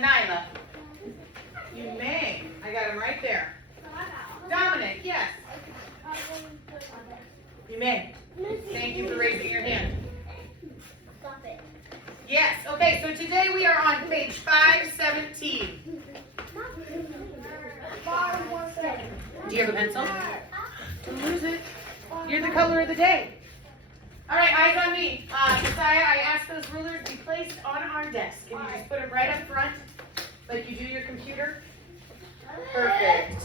Nyla. You may. I got him right there. Dominic, yes. You may. Thank you for raising your hand. Stop it. Yes. Okay, so today we are on page 517. Do you have a pencil? Don't lose it. You're the color of the day. All right, eyes on me. Messiah, I asked those rulers to be placed on our desk. Can you just put them right up front like you do your computer? Perfect.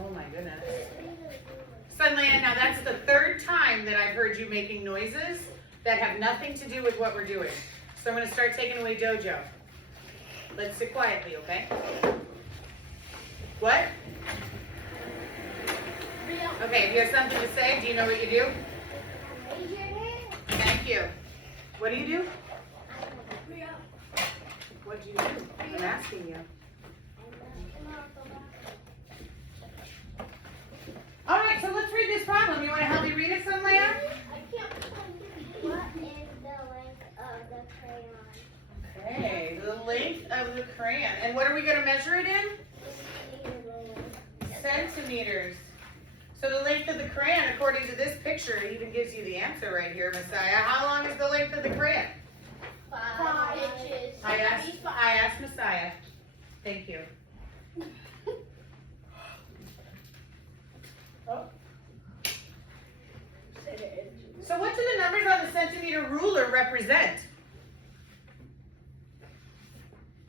Oh my goodness. Sunland, now that's the third time that I've heard you making noises that have nothing to do with what we're doing. So I'm going to start taking away Dojo. Let's sit quietly, okay? What? Okay, if you have something to say, do you know what you do? Raise your hand. Thank you. What do you do? What do you do? I'm asking you. All right, so let's read this problem. You want to help me read it, Sunland? What is the length of the crayon? Okay, the length of the crayon. And what are we going to measure it in? Centimeters. So the length of the crayon, according to this picture, it even gives you the answer right here, Messiah. How long is the length of the crayon? 5 inches. I asked Messiah. Thank you. Oh. So what do the numbers on the centimeter ruler represent?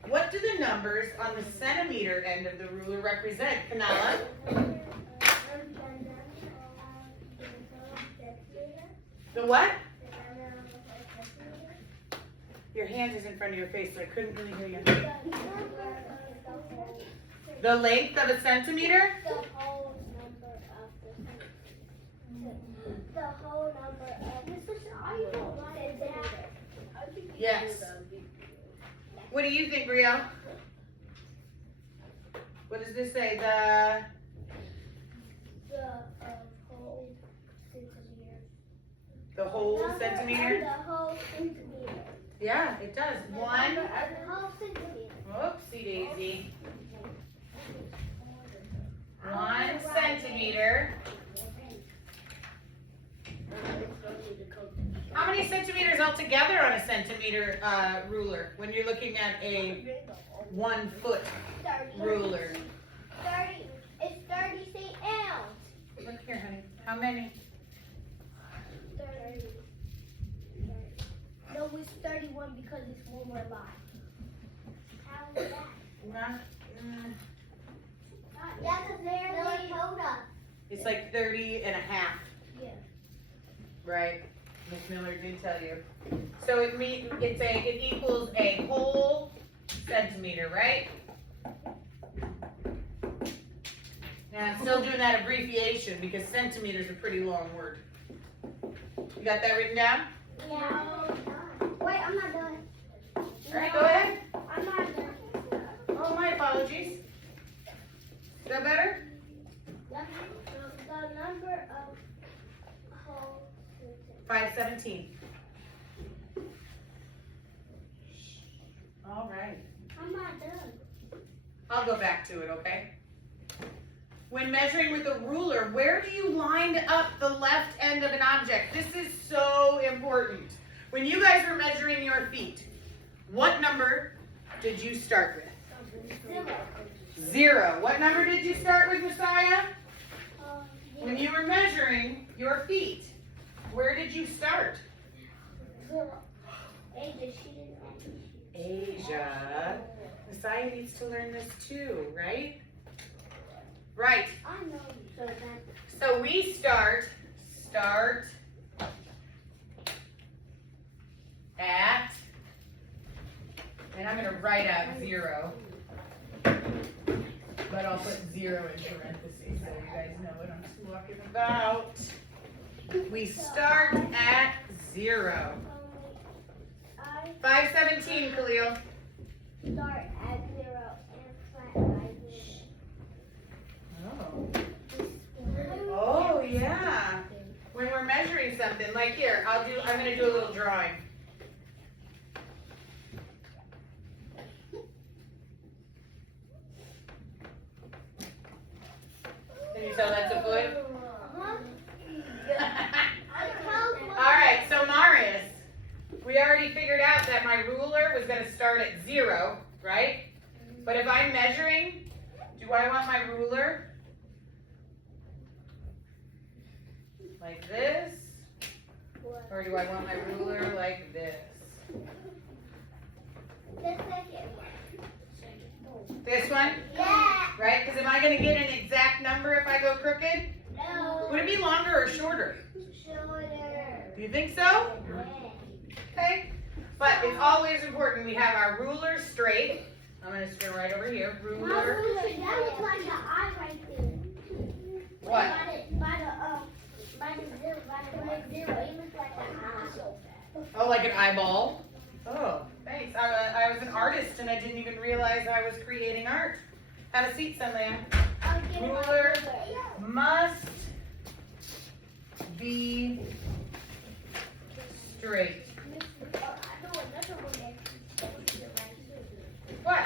What do the numbers on the centimeter end of the ruler represent, Kanala? The what? Your hand is in front of your face, so I couldn't really hear you. The length of a centimeter? The whole number of the whole number of centimeter. Yes. What do you think, Brielle? What does this say? The whole centimeter. The whole centimeter? The whole centimeter. Yeah, it does. One. The whole centimeter. Whoopsie daisy. 1 centimeter. How many centimeters altogether on a centimeter ruler when you're looking at a 1 foot ruler? 30. It's 30 ounce. Look here, honey. How many? 30. No, it's 31 because it's one more line. How is that? Not, Yeah, because they told us. it's like 30 and a half. Yeah. Right. Miss Miller did tell you. So it equals a whole centimeter, right? Now I'm still doing that abbreviation because centimeter is a pretty long word. You got that written down? Yeah. Wait, I'm not done. All right, go ahead. I'm not done. Oh, my apologies. Is that better? The number of whole 517. All right. I'm not done. I'll go back to it, okay? When measuring with a ruler, where do you line up the left end of an object? This is so important. When you guys were measuring your feet, what number did you start with? 0. What number did you start with, Messiah? When you were measuring your feet, where did you start? 0. Asia, she didn't Asia. Messiah needs to learn this too, right? Right. I know. So we start at, and I'm going to write out 0, but I'll put 0 in parentheses so you guys know what I'm talking about. We start at 0. 517, Khalil. Start at 0 and plant by 0. Oh, yeah. When we're measuring something, like here, I'm going to do a little drawing. that my ruler was going to start at 0, right? But if I'm measuring, do I want my ruler like this? Or do I want my ruler like this? This one? Yeah. Right? Because am I going to get an exact number if I go crooked? No. Would it be longer or shorter? Shorter. Do you think so? Okay. But it's always important we have our ruler straight. I'm going to spin right over here. Ruler. That looks like an eye right there. What? By the zero. It looks like an eye. Oh, like an eyeball? Oh, thanks. I was an artist and I didn't even realize I was creating art. Have a seat, Sunland. Ruler must be straight. What?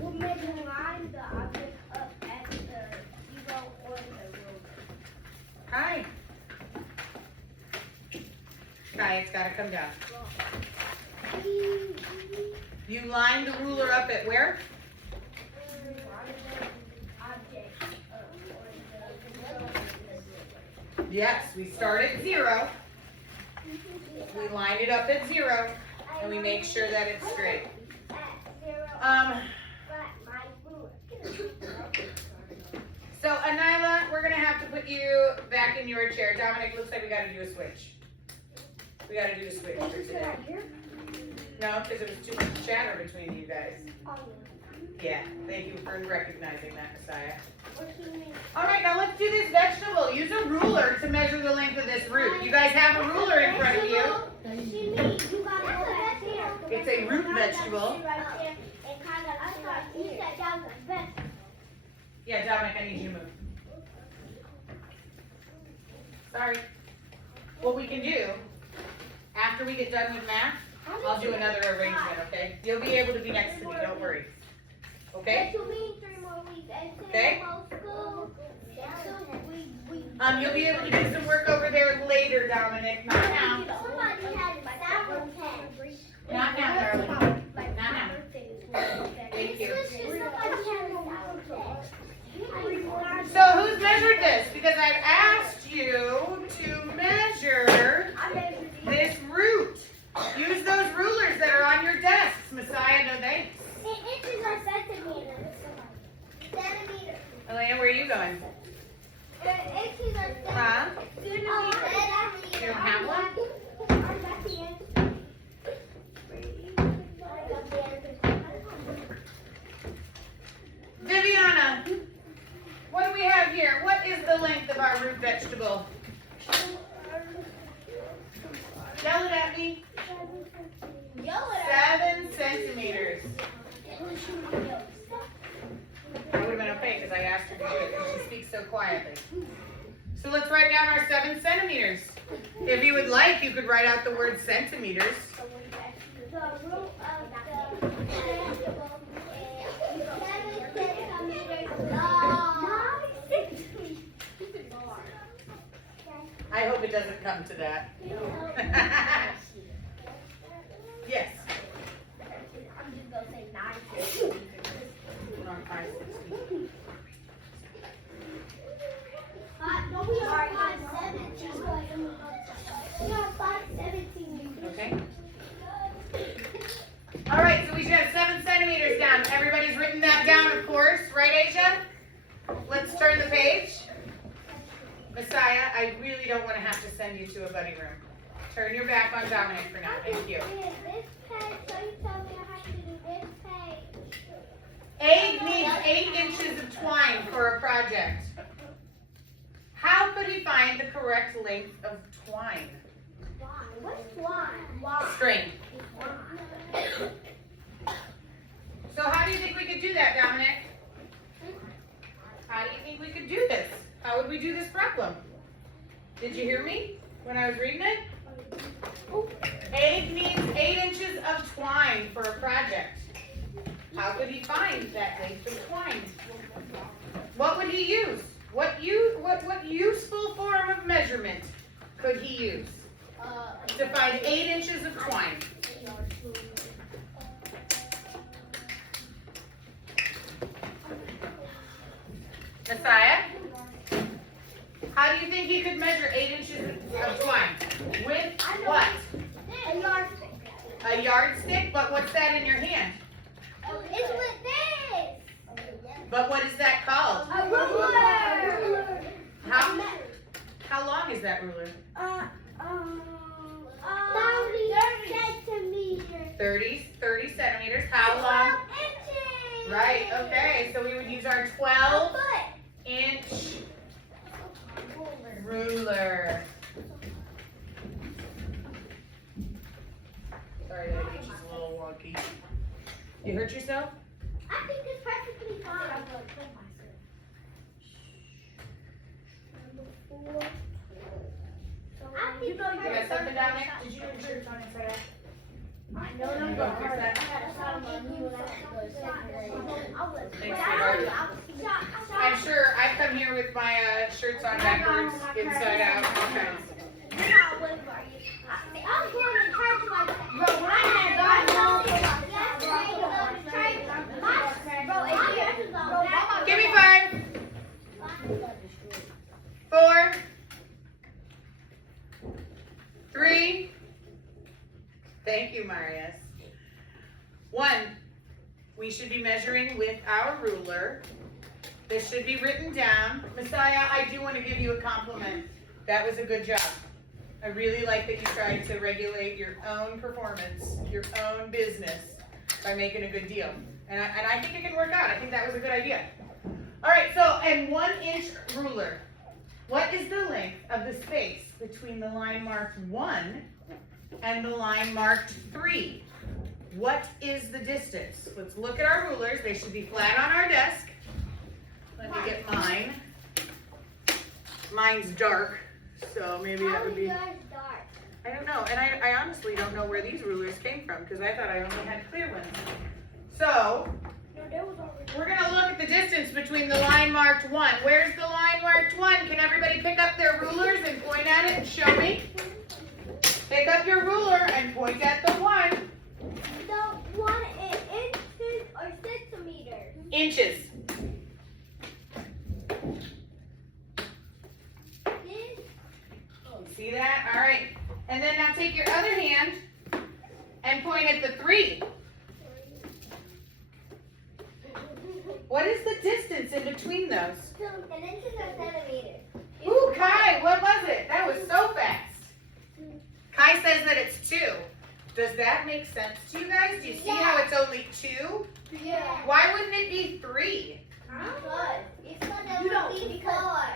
We'll maybe line the object up at the zero or the ruler. Hi. Hi, it's got to come down. You line the ruler up at where? Yes, we start at 0. We line it up at 0, and we make sure that it's straight. So Anila, we're gonna have to put you back in your chair. Dominic, looks like we gotta do a switch. We gotta do a switch for today. No, because it was too much chatter between you guys. Yeah, thank you for recognizing that, Messiah. All right, now let's do this vegetable. Use a ruler to measure the length of this root. You guys have a ruler in front of you. It's a root vegetable. Yeah, Dominic, I need you to move. Sorry. What we can do, after we get done with math, I'll do another arrangement, okay? You'll be able to be next to me, don't worry. Okay? Okay? You'll be able to do some work over there later, Dominic. Not now. Not now, darling. Not now. Thank you. So who's measured this? Because I've asked you to measure this root. Use those rulers that are on your desks. Messiah, no thanks. Inches are centimeters. Centimeters. Elena, where are you going? Inches are centimeters. Huh? Centimeters. You don't have one? Viviana, what do we have here? What is the length of our root vegetable? Yell it at me. 7 centimeters. That would have been okay because I asked her to do it because she speaks so quietly. So let's write down our 7 centimeters. If you would like, you could write out the word centimeters. The root of the vegetable is 7 centimeters long. I hope it doesn't come to that. Yes. I'm just going to say 9 centimeters. Wrong, 5, 16. Don't we have 517? We have 517. Okay. All right, so we should have 7 centimeters down. Everybody's written that down, of course. Right, Asia? Let's turn the page. Messiah, I really don't want to have to send you to a buddy room. Turn your back on Dominic for now. Thank you. This page, so you tell me I have to do this page. Abe needs 8 inches of twine for a project. How could he find the correct length of twine? What's twine? String. So how do you think we could do that, Dominic? How do you think we could do this? How would we do this problem? Did you hear me when I was reading it? Abe needs 8 inches of twine for a project. How could he find that length of twine? What would he use? What useful form of measurement could he use to find 8 inches of twine? Messiah, how do you think he could measure 8 inches of twine? With what? A yardstick. A yardstick? But what's that in your hand? It's with this. But what is that called? A ruler. How long is that ruler? 30 centimeters. 30 centimeters. How long? 12 inches. Right, okay. So we would use our 12-inch ruler. Sorry, that H is a little wonky. You hurt yourself? I think it's perfectly fine. I think You got something down there? Did you put your shirts on inside out? You go fix that? Thanks, sweetheart. I'm sure I come here with my shirts on backwards, inside out, all kinds. I'm going to church like that. Bro, when I had Give me 5, 4, 3. Thank you, Marius. 1. We should be measuring with our ruler. This should be written down. Messiah, I do want to give you a compliment. That was a good job. I really like that you tried to regulate your own performance, your own business by making a good deal. And I think it can work out. I think that was a good idea. All right, so, and 1-inch ruler. What is the length of the space between the line marked 1 and the line marked 3? What is the distance? Let's look at our rulers. They should be flat on our desk. Let me get mine. Mine's dark, so maybe that would be... I don't know, and I honestly don't know where these rulers came from because I thought I only had clear ones. So, we're going to look at the distance between the line marked 1. Where's the line marked 1? Can everybody pick up their rulers and point at it and show me? Pick up your ruler and point at the 1. The 1 in inches or centimeters? Inches. See that? All right. And then now take your other hand and point at the 3. What is the distance in between those? An inches or centimeters? Ooh, Kai, what was it? That was so fast. Kai says that it's 2. Does that make sense to you guys? Do you see how it's only 2? Yeah. Why wouldn't it be 3? Because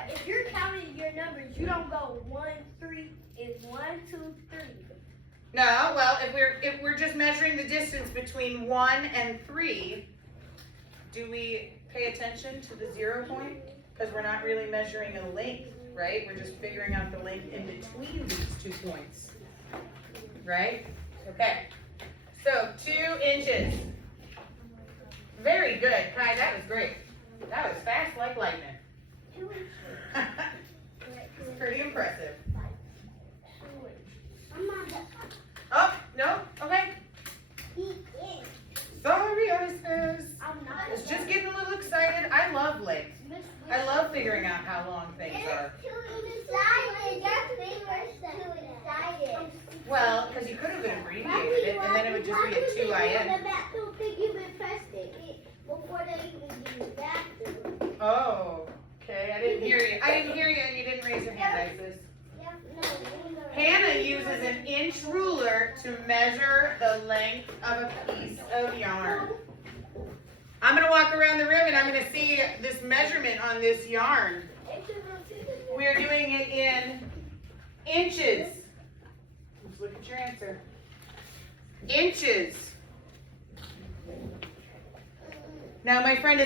if you're counting your numbers, you don't go 1, 3. It's 1, 2, 3. No, well, if we're just measuring the distance between 1 and 3, do we pay attention to the 0 point? Because we're not really measuring a length, right? We're just figuring out the length in between these 2 points, right? Okay, so 2 inches. Very good, Kai, that was great. That was fast like lightning. 2 inches. It's pretty impressive. I'm not the Oh, no, okay. Sorry, Isis. I'm not. I was just getting a little excited. I love length. I love figuring out how long things are. Well, because you could have abbreviated it, and then it would just be a 2IN. Oh, okay. I didn't hear you. I didn't hear you, and you didn't raise your hand, Isis. Hannah uses an inch ruler to measure the length of a piece of yarn. I'm going to walk around the room and I'm going to see this measurement on this yarn. We're doing it in inches. Let's look at your answer. Inches. Now, my friend,